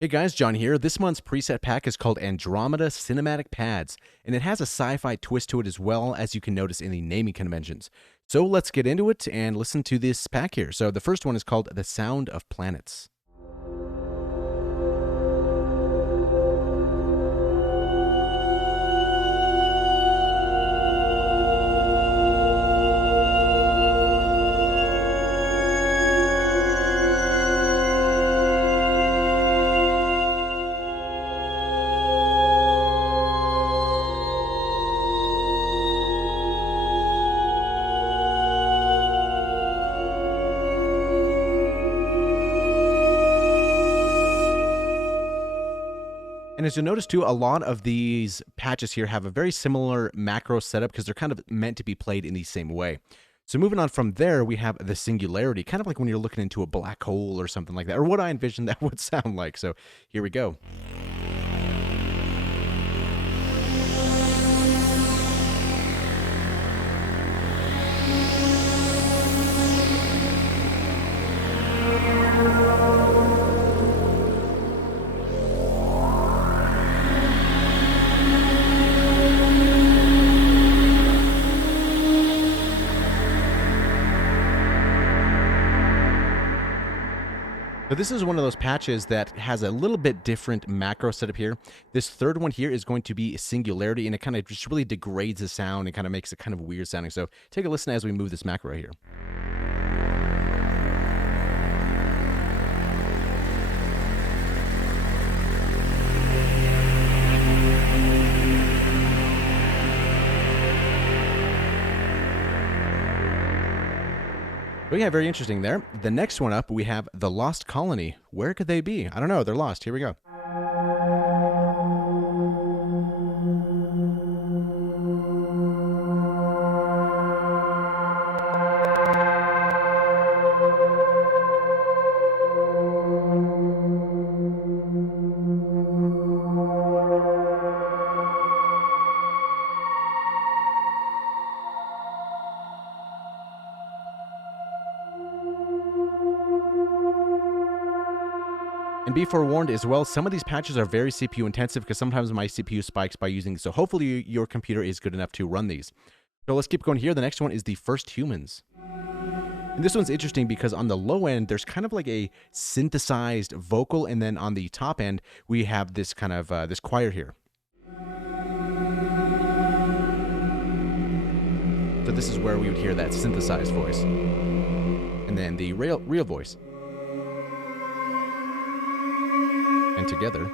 Hey guys, John here. This month's preset pack is called Andromeda Cinematic Pads, and it has a sci-fi twist to it as well, as you can notice in the naming conventions. So let's get into it and listen to this pack here. So the first one is called The Sound of Planets. And as you'll notice too, a lot of these patches here have a very similar macro setup because they're kind of meant to be played in the same way. So moving on from there, we have the singularity, kind of like when you're looking into a black hole or something like that, or what I envision that would sound like. So here we go. So this is one of those patches that has a little bit different macro setup here. This third one here is going to be singularity, and it kind of just really degrades the sound and kind of makes it kind of weird sounding. So take a listen as we move this macro here. But yeah, very interesting there. The next one up, we have The Lost Colony. Where could they be? I don't know. They're lost. Here we go. And be forewarned as well, some of these patches are very CPU intensive because sometimes my CPU spikes by using these. So hopefully your computer is good enough to run these. So let's keep going here. The next one is The First Humans. And this one's interesting because on the low end, there's kind of like a synthesized vocal. And then on the top end, we have this kind of, this choir here. So this is where we would hear that synthesized voice. And then the real voice. And together.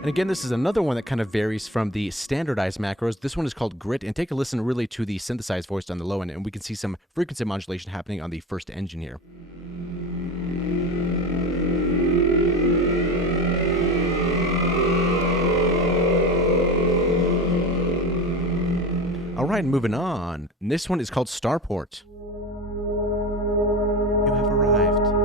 And again, this is another one that kind of varies from the standardized macros. This one is called Grit, and take a listen really to the synthesized voice on the low end, and we can see some frequency modulation happening on the first engine here. All right, moving on. This one is called Starport. You have arrived.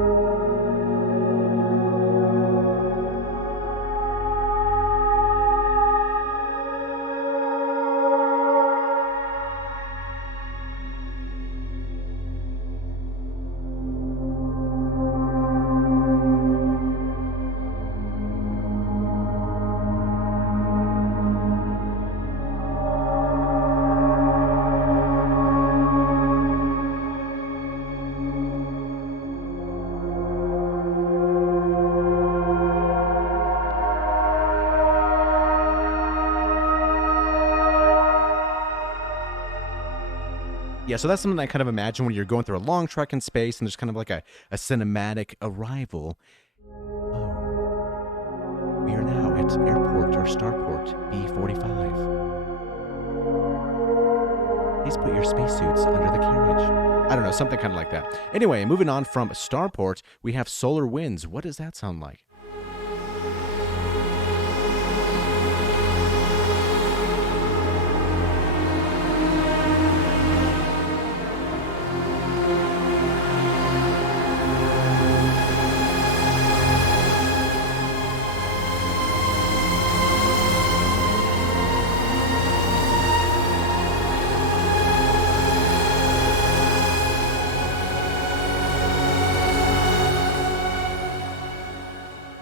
Yeah, so that's something I kind of imagine when you're going through a long trek in space and there's kind of like a cinematic arrival. Oh, we are now at airport or starport B45. Please put your spacesuits under the carriage. I don't know, something kind of like that. Anyway, moving on from Starport, we have Solar Winds. What does that sound like?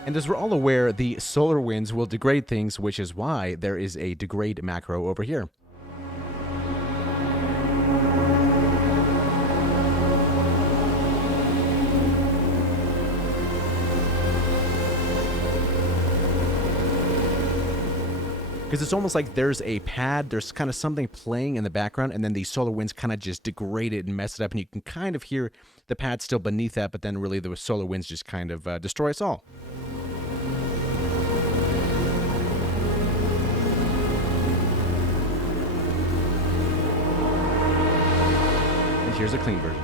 And as we're all aware, the solar winds will degrade things, which is why there is a degrade macro over here. Because it's almost like there's a pad, there's kind of something playing in the background, and then the solar winds kind of just degrade it and mess it up, and you can kind of hear the pad still beneath that, but then really the solar winds just kind of destroy us all. And here's a clean version.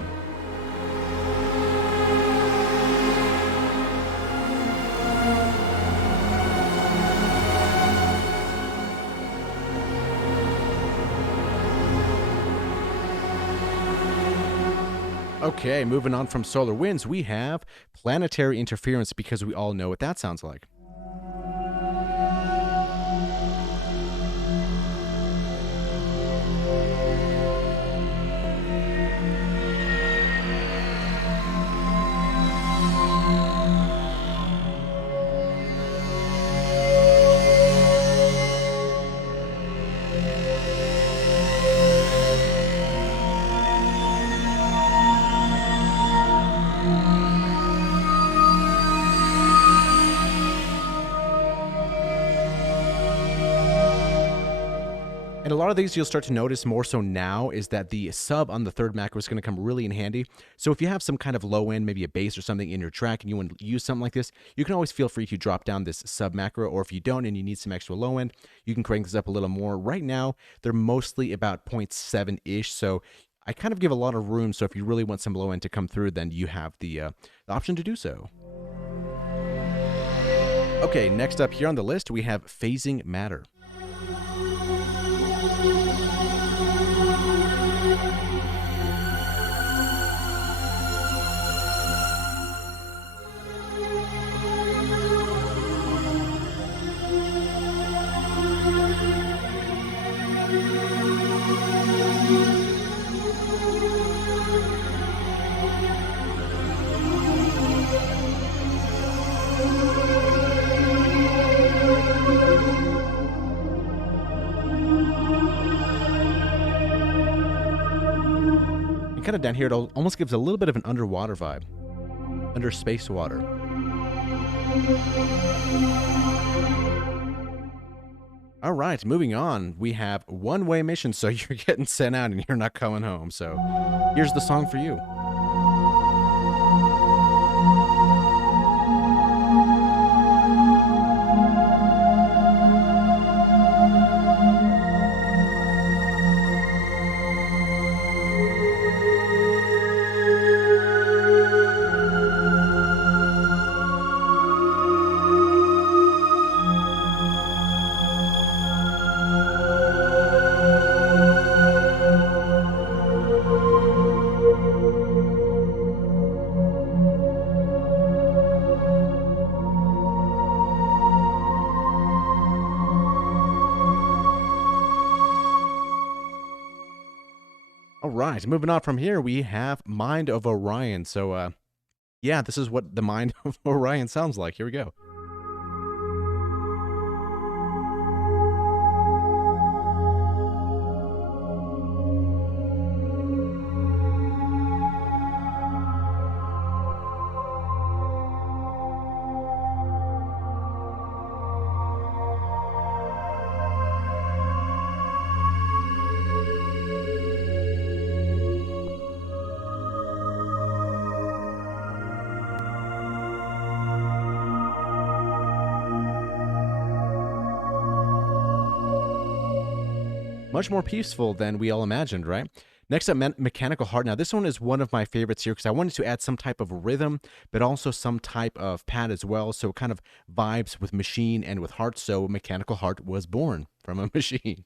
Okay, moving on from solar winds, we have planetary interference, because we all know what that sounds like. And a lot of these you'll start to notice more so now is that the sub on the third macro is going to come really in handy. So if you have some kind of low end, maybe a bass or something in your track, and you want to use something like this, you can always feel free to drop down this sub macro, or if you don't and you need some extra low end, you can crank this up a little more. Right now, they're mostly about 0.7-ish, so I kind of give a lot of room, so if you really want some low end to come through, then you have the option to do so. Okay, next up here on the list, we have phasing matter. Kind of down here, it almost gives a little bit of an underwater vibe, under space water. All right, moving on, we have one-way mission, so you're getting sent out and you're not coming home. So here's the song for you. All right, moving on from here, we have Mind of Orion. So, yeah, this is what the Mind of Orion sounds like. Here we go. much more peaceful than we all imagined, right? Next up, Mechanical Heart. Now, this one is one of my favorites here because I wanted to add some type of rhythm, but also some type of pad as well. So it kind of vibes with machine and with heart. So Mechanical Heart was born from a machine.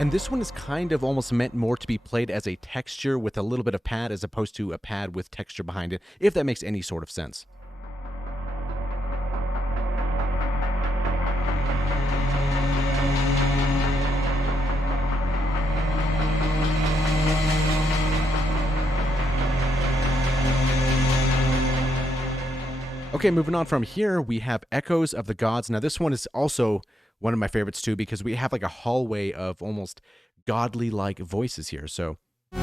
And this one is kind of almost meant more to be played as a texture with a little bit of pad as opposed to a pad with texture behind it, if that makes any sort of sense. Okay, moving on from here, we have Echoes of the Gods. Now, this one is also one of my favorites too, because we have like a hallway of almost godly-like voices here. So and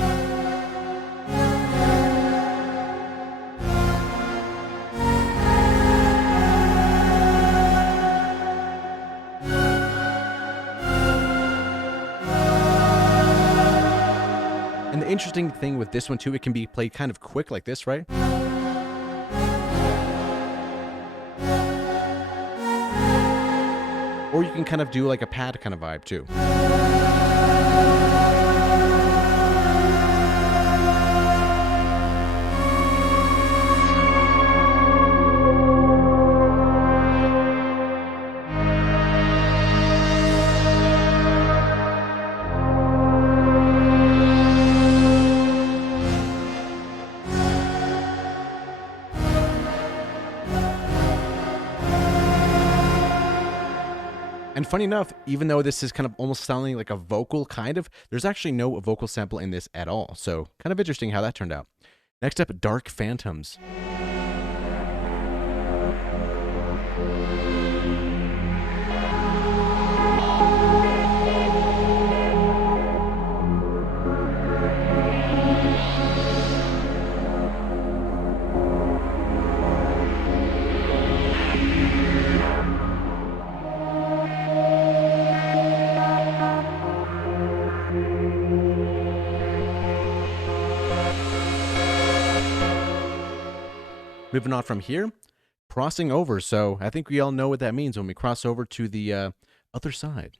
the interesting thing with this one too, it can be played kind of quick like this, right? Or you can kind of do like a pad kind of vibe too. And funny enough, even though this is kind of almost sounding like a vocal kind of, there's actually no vocal sample in this at all. So kind of interesting how that turned out. Next up, Dark Phantoms. Moving on from here, crossing over. So I think we all know what that means when we cross over to the other side.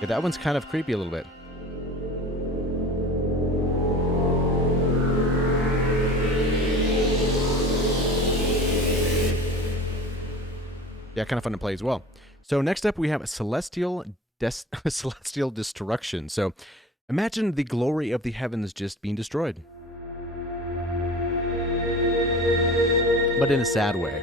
Yeah, that one's kind of creepy a little bit. Yeah, kind of fun to play as well. So next up we have Celestial Destruction. So imagine the glory of the heavens just being destroyed. But in a sad way.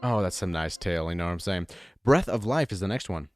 Oh, that's some nice tale, you know what I'm saying? Breath of Life is the next one.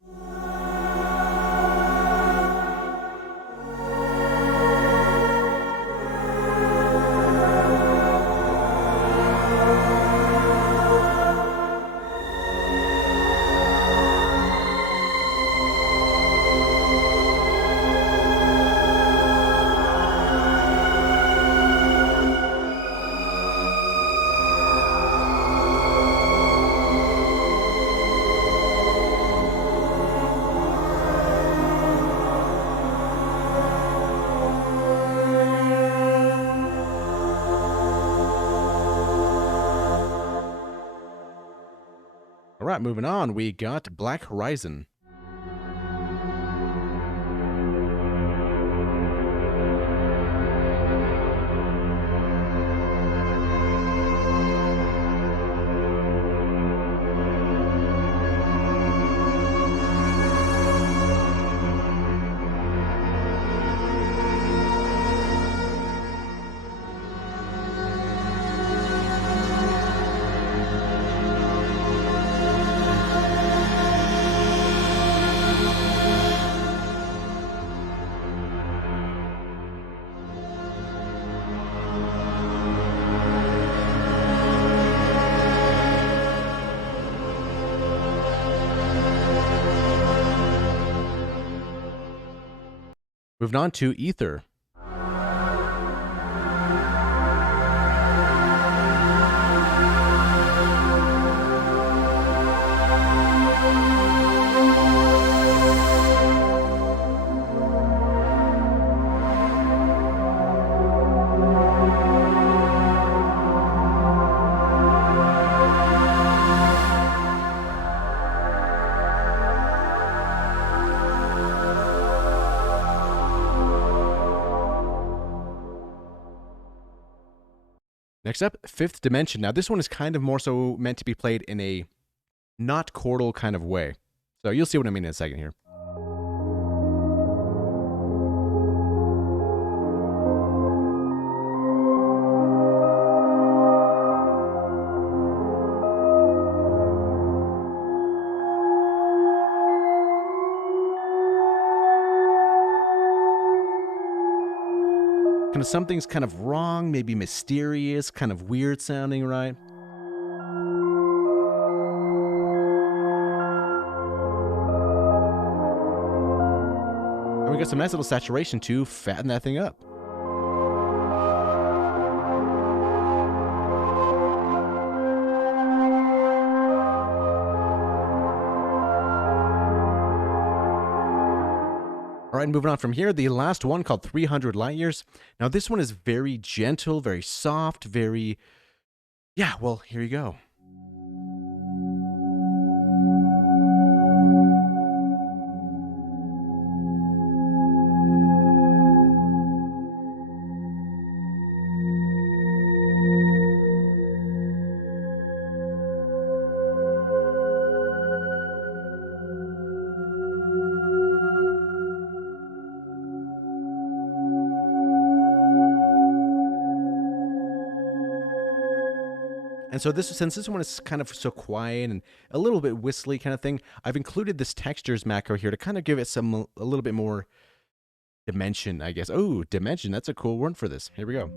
right, moving on, we got Black Horizon. Moving on to Ether. Next up, Fifth Dimension. Now, this one is kind of more so meant to be played in a not chordal kind of way. So you'll see what I mean in a second here. Kind of something's kind of wrong, maybe mysterious, kind of weird sounding, right? And we got some nice little saturation to fatten that thing up. All right, moving on from here, the last one called 300 Light Years. Now, this one is very gentle, very soft, very... Yeah, well, here you go. And so since this one is kind of so quiet and a little bit whistly kind of thing, I've included this textures macro here to kind of give it a little bit more dimension, I guess. Oh, dimension, that's a cool word for this. Here we go.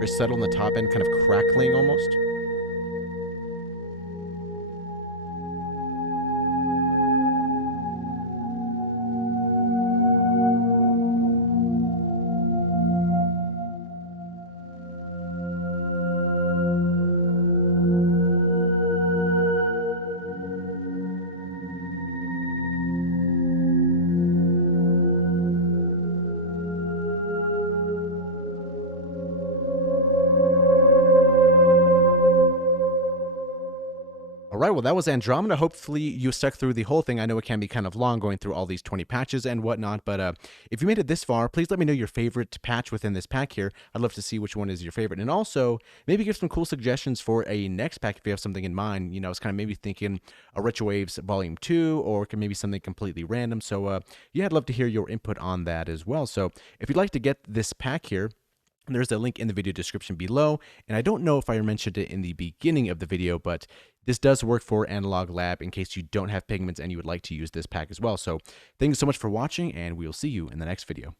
Very subtle on the top end, kind of crackling almost. All right, well, that was Andromeda. Hopefully you stuck through the whole thing. I know it can be kind of long going through all these 20 patches and whatnot, but if you made it this far, please let me know your favorite patch within this pack here. I'd love to see which one is your favorite. And also, maybe give some cool suggestions for a next pack if you have something in mind. You know, it's kind of maybe thinking a Retro Waves Volume 2 or maybe something completely random. So, yeah, I'd love to hear your input on that as well. So, if you'd like to get this pack here, there's a link in the video description below, and I don't know if I mentioned it in the beginning of the video, but this does work for Analog Lab in case you don't have pigments and you would like to use this pack as well. So thank you so much for watching, and we'll see you in the next video.